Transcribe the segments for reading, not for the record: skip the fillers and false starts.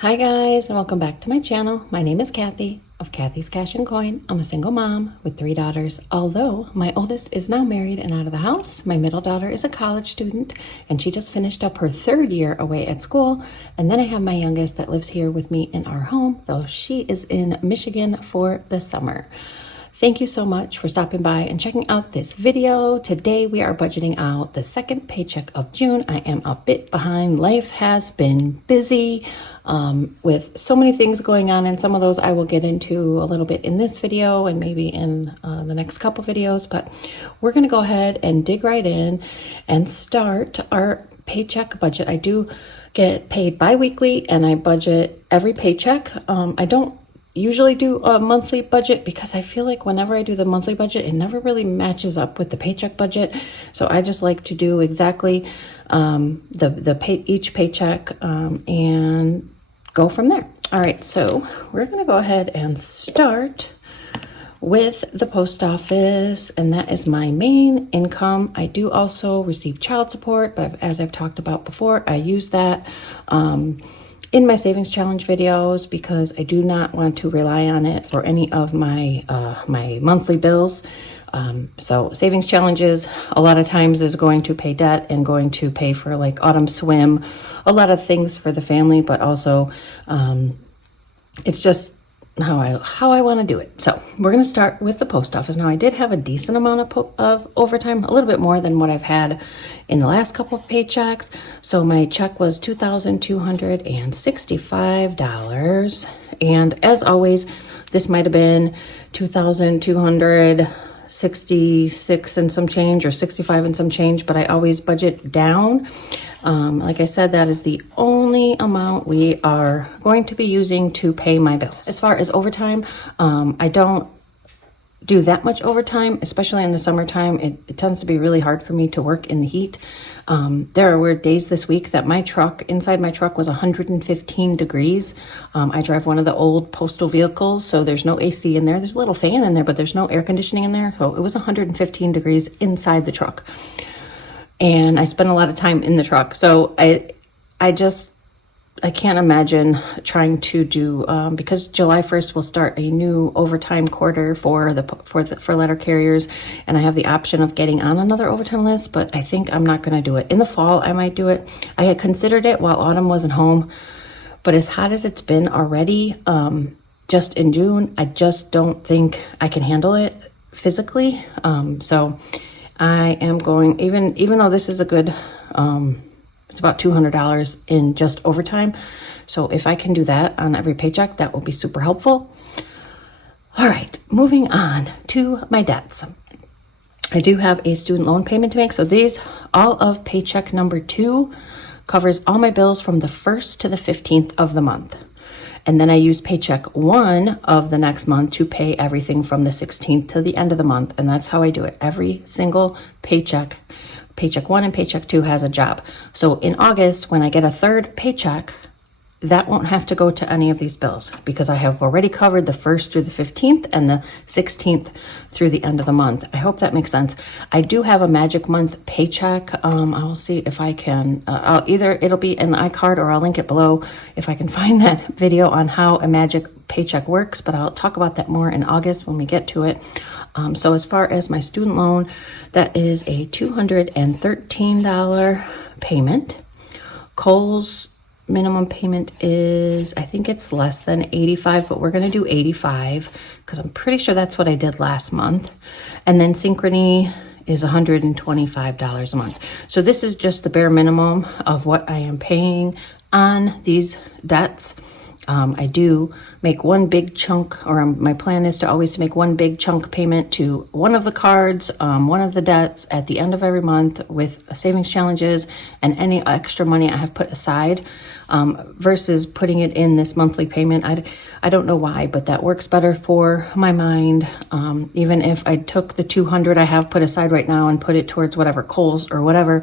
Hi guys, and welcome back to my channel. My name is Cathy of Cathy's Cash and Coin. I'm a single mom with 3 daughters. Although my oldest is now married and out of the house, my middle daughter is a college student and she just finished up her 3rd year away at school. And then I have my youngest that lives here with me in our home, though she is in Michigan for the summer. Thank you so much for stopping by and checking out this video. Today we are budgeting out the 2nd paycheck of June. I am a bit behind. Life has been busy with so many things going on, and some of those I will get into a little bit in this video and maybe in the next couple videos, but we're going to go ahead and dig right in and start our paycheck budget. I do get paid bi-weekly and I budget every paycheck. I don't usually do a monthly budget because I feel like whenever I do the monthly budget, it never really matches up with the paycheck budget. So I just like to do exactly each paycheck and go from there. All right, so we're gonna go ahead and start with the post office, and that is my main income. I do also receive child support, but as I've talked about before, I use that in my savings challenge videos because I do not want to rely on it for any of my my monthly bills. So savings challenges a lot of times is going to pay debt and going to pay for like autumn swim, a lot of things for the family, but also it's just how I want to do it. So we're going to start with the post office. Now I did have a decent amount of overtime, a little bit more than what I've had in the last couple of paychecks. So my check was $2,265. And as always, this might have been $2,266 and some change or 65 and some change, but I always budget down. Like I said, that is the only amount we are going to be using to pay my bills. As far as overtime, I don't do that much overtime, especially in the summertime. It tends to be really hard for me to work in the heat. There were days this week that inside my truck was 115 degrees. I drive one of the old postal vehicles, so there's no AC in there. There's a little fan in there, but there's no air conditioning in there. So it was 115 degrees inside the truck. And I spent a lot of time in the truck. So I can't imagine trying to do, because July 1st will start a new overtime quarter for letter carriers. And I have the option of getting on another overtime list, but I think I'm not going to do it. In the fall, I might do it. I had considered it while Autumn wasn't home, but as hot as it's been already, just in June, I just don't think I can handle it physically. So I am going, even though this is a good, it's about $200 in just overtime. So if I can do that on every paycheck, that will be super helpful. All right, moving on to my debts. I do have a student loan payment to make. So all of paycheck number 2 covers all my bills from the 1st to the 15th of the month. And then I use paycheck 1 of the next month to pay everything from the 16th to the end of the month. And that's how I do it. Every single paycheck, paycheck 1 and paycheck 2 has a job. So in August, when I get a 3rd paycheck, that won't have to go to any of these bills because I have already covered the 1st through the 15th and the 16th through the end of the month. I hope that makes sense. I do have a magic month paycheck. I'll see if I can, it'll be in the iCard or I'll link it below if I can find that video on how a magic paycheck works, but I'll talk about that more in August when we get to it. So as far as my student loan, that is a $213 payment. Kohl's minimum payment is, I think it's less than 85, but we're going to do 85 because I'm pretty sure that's what I did last month. And then Synchrony is $125 a month. So this is just the bare minimum of what I am paying on these debts. I do make one big chunk, or my plan is to always make one big chunk payment to one of the cards, one of the debts at the end of every month with savings challenges and any extra money I have put aside, versus putting it in this monthly payment. I don't know why, but that works better for my mind. Even if I took the $200 I have put aside right now and put it towards whatever Kohl's or whatever,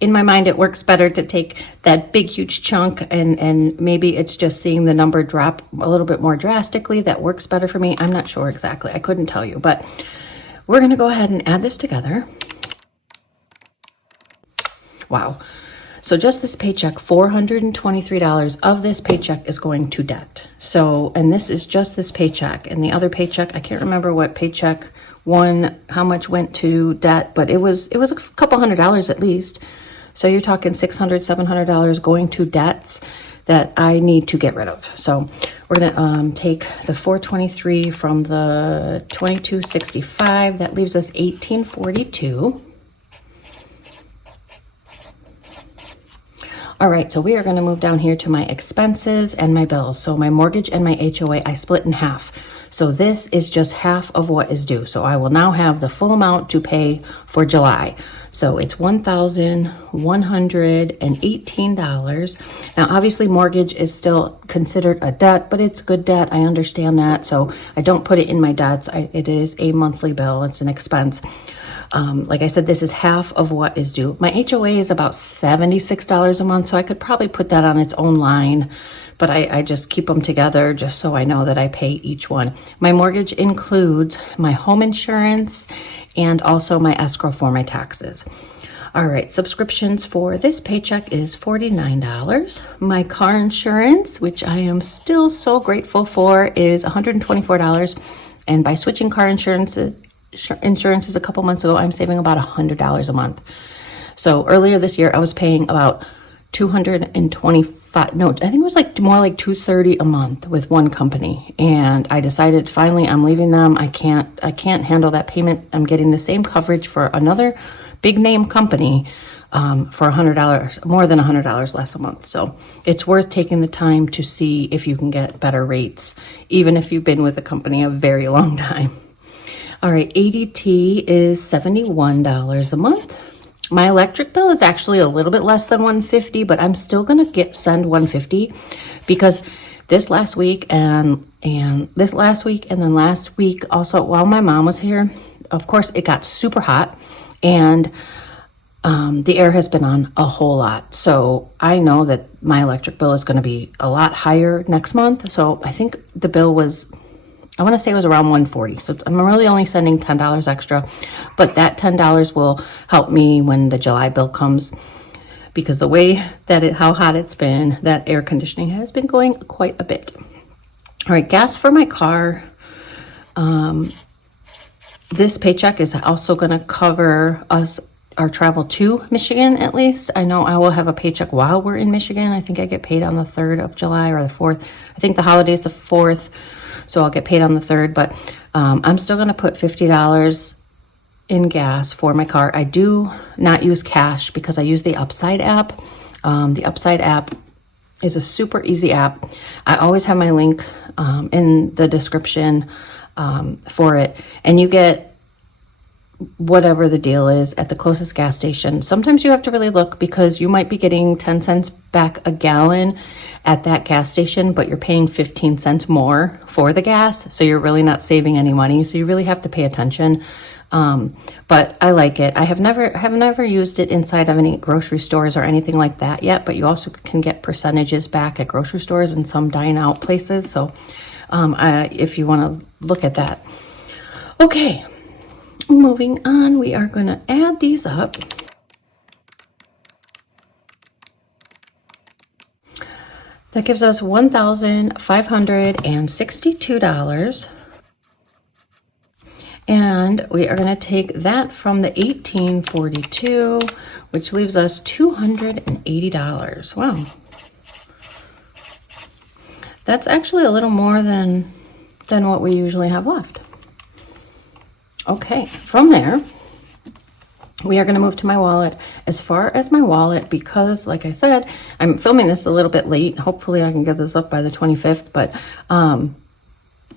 in my mind, it works better to take that big, huge chunk and maybe it's just seeing the number drop a little bit more drastically. That works better for me. I'm not sure exactly. I couldn't tell you, but we're going to go ahead and add this together. Wow. So just this paycheck, $423 of this paycheck is going to debt. So, and this is just this paycheck. And the other paycheck, I can't remember what paycheck one, how much went to debt, but it was a couple $100 at least. So you're talking $600, $700 going to debts that I need to get rid of. So we're gonna take the 423 from the 2265. That leaves us 1842. All right, so we are gonna move down here to my expenses and my bills. So my mortgage and my HOA, I split in half. So this is just half of what is due. So I will now have the full amount to pay for July. So it's $1,118. Now, obviously mortgage is still considered a debt, but it's good debt. I understand that. So I don't put it in my debts. It is a monthly bill. It's an expense. Like I said, this is half of what is due. My HOA is about $76 a month, so I could probably put that on its own line, but I just keep them together just so I know that I pay each one. My mortgage includes my home insurance and also my escrow for my taxes. All right, subscriptions for this paycheck is $49. My car insurance, which I am still so grateful for, is $124. And by switching car insurances a couple months ago, I'm saving about $100 a month. So earlier this year, I was paying about $225, no, I think it was like more like $230 a month with one company. And I decided finally I'm leaving them. I can't handle that payment. I'm getting the same coverage for another big name company for $100, more than $100 less a month. So it's worth taking the time to see if you can get better rates, even if you've been with a company a very long time. All right, ADT is $71 a month. My electric bill is actually a little bit less than $150, but I'm still gonna send $150 because this last week and this last week and then last week also, while my mom was here, of course it got super hot and the air has been on a whole lot. So I know that my electric bill is gonna be a lot higher next month. So I think the bill was, I want to say it was around $140. So I'm really only sending $10 extra, but that $10 will help me when the July bill comes, because the way that how hot it's been, that air conditioning has been going quite a bit. All right, gas for my car. This paycheck is also going to cover our travel to Michigan, at least. I know I will have a paycheck while we're in Michigan. I think I get paid on the 3rd of July or the 4th. I think the holiday is the 4th. So I'll get paid on the 3rd, but I'm still going to put $50 in gas for my car. I do not use cash because I use the Upside app. The Upside app is a super easy app. I always have my link in the description for it. And you get whatever the deal is at the closest gas station. Sometimes you have to really look because you might be getting 10 cents back a gallon at that gas station, but you're paying 15 cents more for the gas. So you're really not saving any money. So you really have to pay attention. But I like it. I have never used it inside of any grocery stores or anything like that yet, but you also can get percentages back at grocery stores and some dine out places. So if you want to look at that. Okay. Moving on, we are going to add these up. That gives us $1,562. And we are going to take that from the $1,842, which leaves us $280. Wow. That's actually a little more than what we usually have left. Okay, from there, we are going to move to my wallet. As far as my wallet, because like I said, I'm filming this a little bit late. Hopefully I can get this up by the 25th, but I'm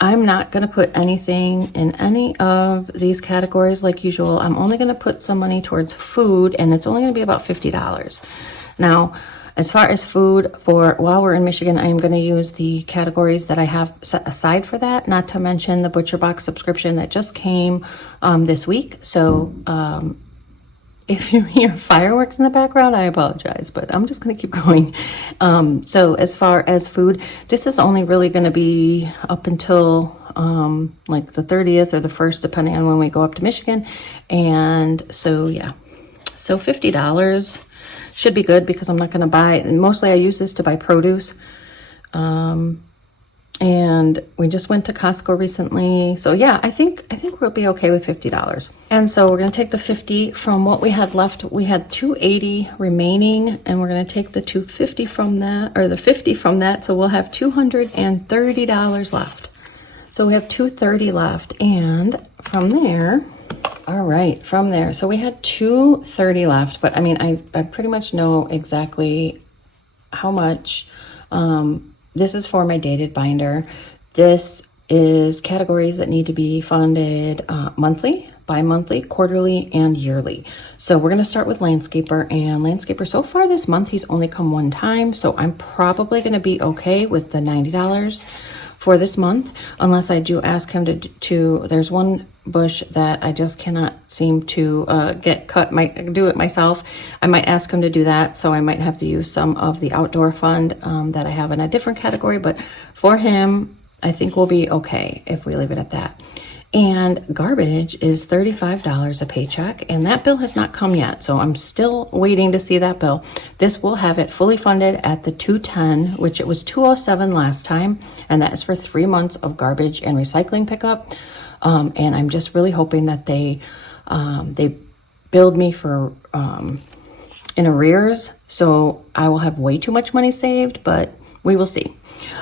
not going to put anything in any of these categories like usual. I'm only going to put some money towards food, and it's only going to be about $50. Now, as far as food, while we're in Michigan, I am going to use the categories that I have set aside for that, not to mention the Butcher Box subscription that just came this week. So if you hear fireworks in the background, I apologize, but I'm just going to keep going. So as far as food, this is only really going to be up until like the 30th or the 1st, depending on when we go up to Michigan. And so, yeah, so $50 should be good because I'm not going to buy, and mostly I use this to buy produce. And we just went to Costco recently. So yeah, I think we'll be okay with $50. And so we're going to take the 50 from what we had left. We had 280 remaining, and we're going to take the 250 from that, or the 50 from that. So we'll have $230 left. So we have $230 left. And from there, all right, from there. So we had $230 left, but I mean, I pretty much know exactly how much. This is for my dated binder. This is categories that need to be funded monthly, bi-monthly, quarterly, and yearly. So we're going to start with landscaper, and landscaper so far this month, he's only come one time. So I'm probably going to be okay with the $90 for this month, unless I do ask him to there's one bush that I just cannot seem to get cut, might do it myself. I might ask him to do that, so I might have to use some of the outdoor fund that I have in a different category, but for him, I think we'll be okay if we leave it at that. And garbage is $35 a paycheck, and that bill has not come yet, so I'm still waiting to see that bill. This will have it fully funded at the $210, which it was $207 last time, and that is for 3 months of garbage and recycling pickup. And I'm just really hoping that they billed me for in arrears, so I will have way too much money saved, but we will see.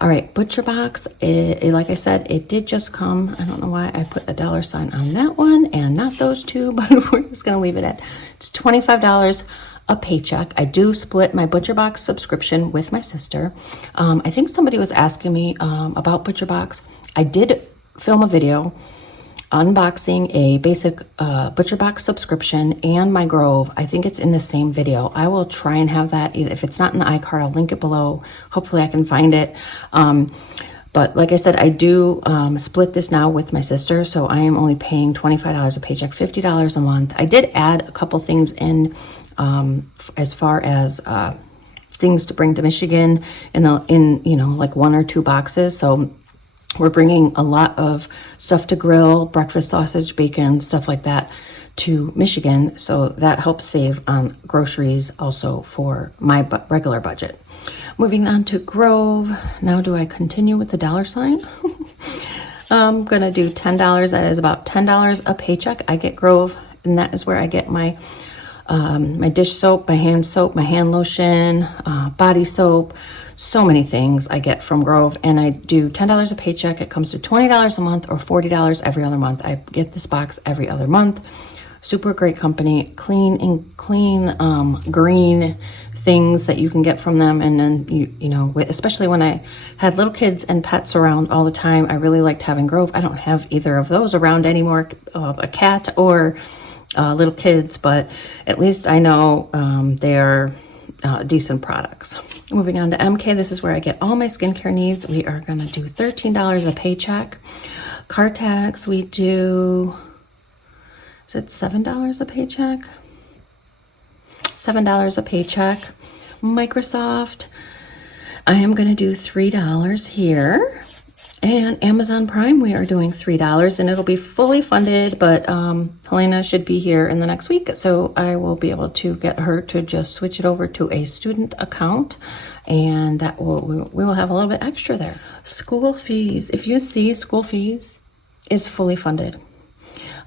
All right, butcher box, like I said, it did just come. I don't know why I put a $sign on that one and not those two, but we're just gonna leave it at, it's $25 a paycheck. I do split my butcher box subscription with my sister. I think somebody was asking me about butcher box. I did film a video unboxing a basic butcher box subscription and my Grove. I think it's in the same video. I will try and have that. If it's not in the iCard, I'll link it below. Hopefully I can find it. But like I said, I do split this now with my sister, so I am only paying $25 a paycheck, $50 a month. I did add a couple things in as far as things to bring to Michigan in you know, like 1 or 2 boxes. So we're bringing a lot of stuff to grill, breakfast sausage, bacon, stuff like that to Michigan. So that helps save on groceries also for my regular budget. Moving on to Grove. Now do I continue with the $sign? I'm going to do $10. That is about $10 a paycheck. I get Grove, and that is where I get my my dish soap, my hand lotion, body soap, so many things I get from Grove, and I do $10 a paycheck. It comes to $20 a month or $40 every other month. I get this box every other month. Super great company, clean green things that you can get from them. And then you know, especially when I had little kids and pets around all the time, I really liked having Grove. I don't have either of those around anymore, a cat or little kids, but at least I know they are decent products. Moving on to MK, this is where I get all my skincare needs. We are going to do $13 a paycheck. Car tax, we do, is it $7 a paycheck? $7 a paycheck. Microsoft, I am going to do $3 here. And Amazon Prime, we are doing $3, and it'll be fully funded, but Helena should be here in the next week, so I will be able to get her to just switch it over to a student account, and that we will have a little bit extra there. School fees, if you see school fees is fully funded.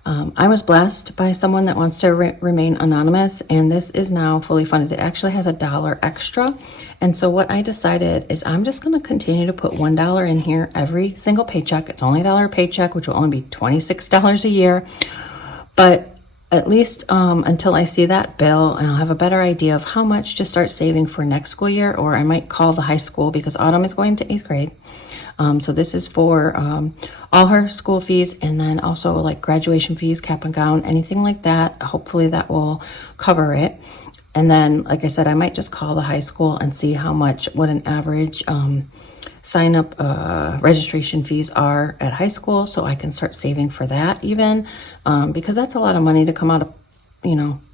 I was blessed by someone that wants to remain anonymous, and this is now fully funded. It actually has $1 extra. And so what I decided is I'm just going to continue to put $1 in here every single paycheck. It's only $1 a paycheck, which will only be $26 a year. But at least until I see that bill, and I'll have a better idea of how much to start saving for next school year, or I might call the high school because Autumn is going to 8th grade. So this is for all her school fees, and then also like graduation fees, cap and gown, anything like that. Hopefully that will cover it. And then, like I said, I might just call the high school and see what an average sign up registration fees are at high school, so I can start saving for that even, because that's a lot of money to come out of,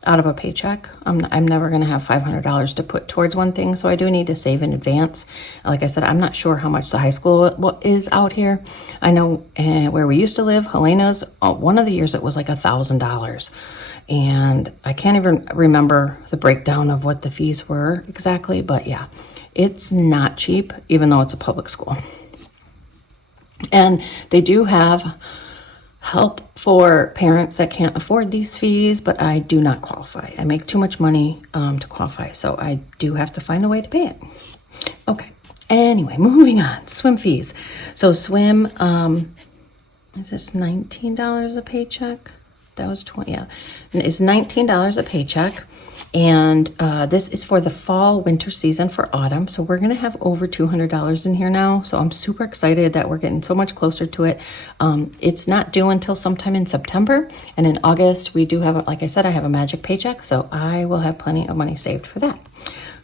out of a paycheck. I'm never going to have $500 to put towards one thing, so I do need to save in advance. Like I said, I'm not sure how much the high school is out here. I know where we used to live, Helena's, one of the years it was like $1,000. And I can't even remember the breakdown of what the fees were exactly, but yeah, it's not cheap, even though it's a public school. And they do have help for parents that can't afford these fees, but I do not qualify. I make too much money to qualify, so I do have to find a way to pay it. Okay, anyway, moving on. Swim fees. So swim, is this $19 a paycheck? That was 20, yeah. It's $19 a paycheck. And this is for the fall winter season for autumn. So we're going to have over $200 in here now. So I'm super excited that we're getting so much closer to it. It's not due until sometime in September. And in August, we do have, like I said, I have a magic paycheck. So I will have plenty of money saved for that.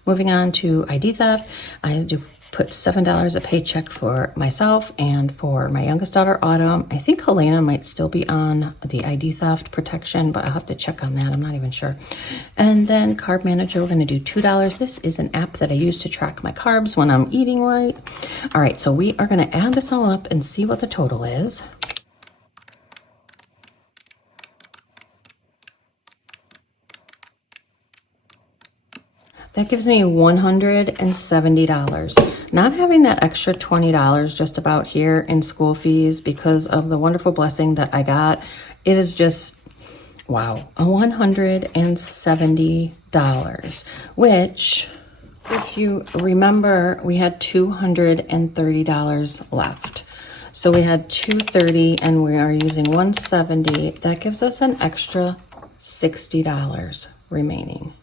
Moving on to ID theft, I do put $7 a paycheck for myself and for my youngest daughter, Autumn. I think Helena might still be on the ID theft protection, but I'll have to check on that. I'm not even sure. And then Carb Manager, we're going to do $2. This is an app that I use to track my carbs when I'm eating right. All right, so we are going to add this all up and see what the total is. That gives me $170. Not having that extra $20 just about here in school fees because of the wonderful blessing that I got, it is just, wow, $170, which, if you remember, we had $230 left. So we had $230 and we are using $170. That gives us an extra $60 remaining.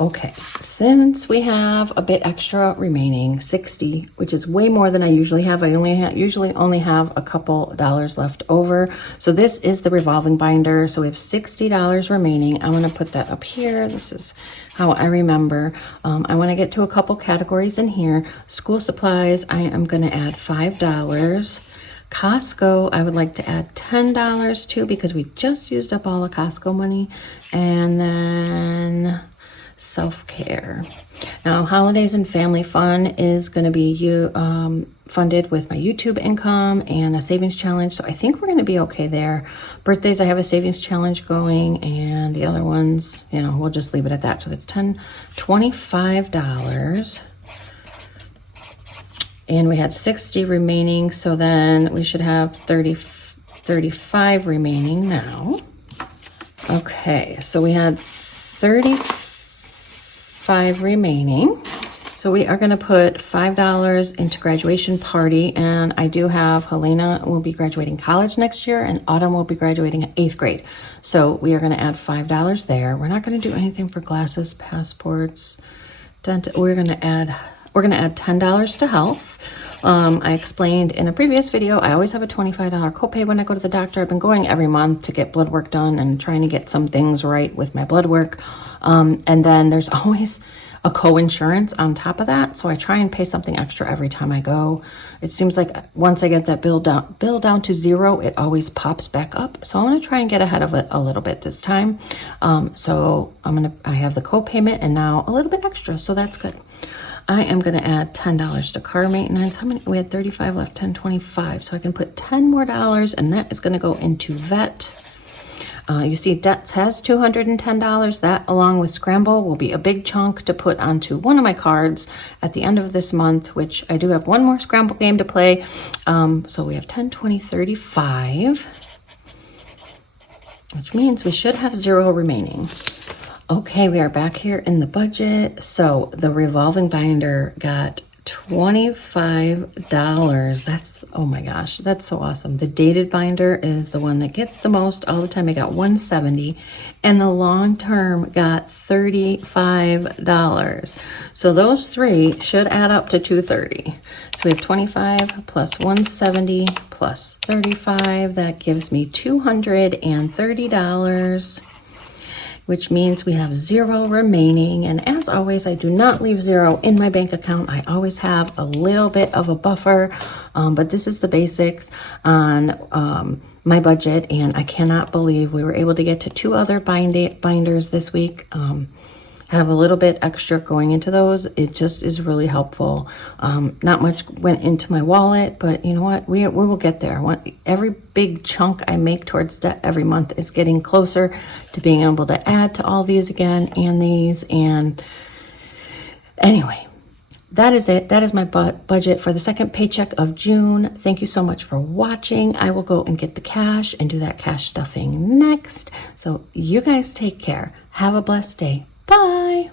Okay, since we have a bit extra remaining, 60, which is way more than I usually have. I usually only have a couple dollars left over. So this is the revolving binder. So we have $60 remaining. I'm gonna put that up here. This is how I remember. I wanna get to a couple categories in here. School supplies, I am gonna add $5. Costco, I would like to add $10 to because we just used up all the Costco money. And then self-care. Now, holidays and family fun is going to be funded with my YouTube income and a savings challenge. So I think we're going to be okay there. Birthdays, I have a savings challenge going, and the other ones, you know, we'll just leave it at that. So that's $25. And we had 60 remaining. So then we should have 35 remaining now. Okay. So we had 35 remaining. So we are going to put $5 into graduation party, and I do have Helena will be graduating college next year and Autumn will be graduating 8th grade. So we are going to add $5 there. We're not going to do anything for glasses, passports, dental. We're going to add $10 to health. I explained in a previous video, I always have a $25 copay when I go to the doctor. I've been going every month to get blood work done and trying to get some things right with my blood work. And then there's always a co-insurance on top of that. So I try and pay something extra every time I go. It seems like once I get that bill down to zero, it always pops back up. So I'm going to try and get ahead of it a little bit this time. So I have the co-payment and now a little bit extra. So that's good. I am going to add $10 to car maintenance. How many? We had 35 left, 10, 25. So I can put $10 more, and that is going to go into vet. You see, Debts has $210. That, along with Scramble, will be a big chunk to put onto one of my cards at the end of this month, which I do have one more Scramble game to play. So we have 10, 20, 35, which means we should have 0 remaining. Okay, we are back here in the budget. So the revolving binder got $25. That's, oh my gosh, that's so awesome. The dated binder is the one that gets the most all the time. I got $170, and the long term got $35. So those three should add up to $230. So we have 25 plus 170 plus 35. That gives me $230. Which means we have 0 remaining. And as always, I do not leave 0 in my bank account. I always have a little bit of a buffer, but this is the basics on my budget, and I cannot believe we were able to get to 2 other binders this week. have a little bit extra going into those. It just is really helpful. Not much went into my wallet, but you know what? We will get there. Every big chunk I make towards debt every month is getting closer to being able to add to all these again and these. And anyway, that is it. That is my budget for the second paycheck of June. Thank you so much for watching. I will go and get the cash and do that cash stuffing next. So you guys take care. Have a blessed day. Bye.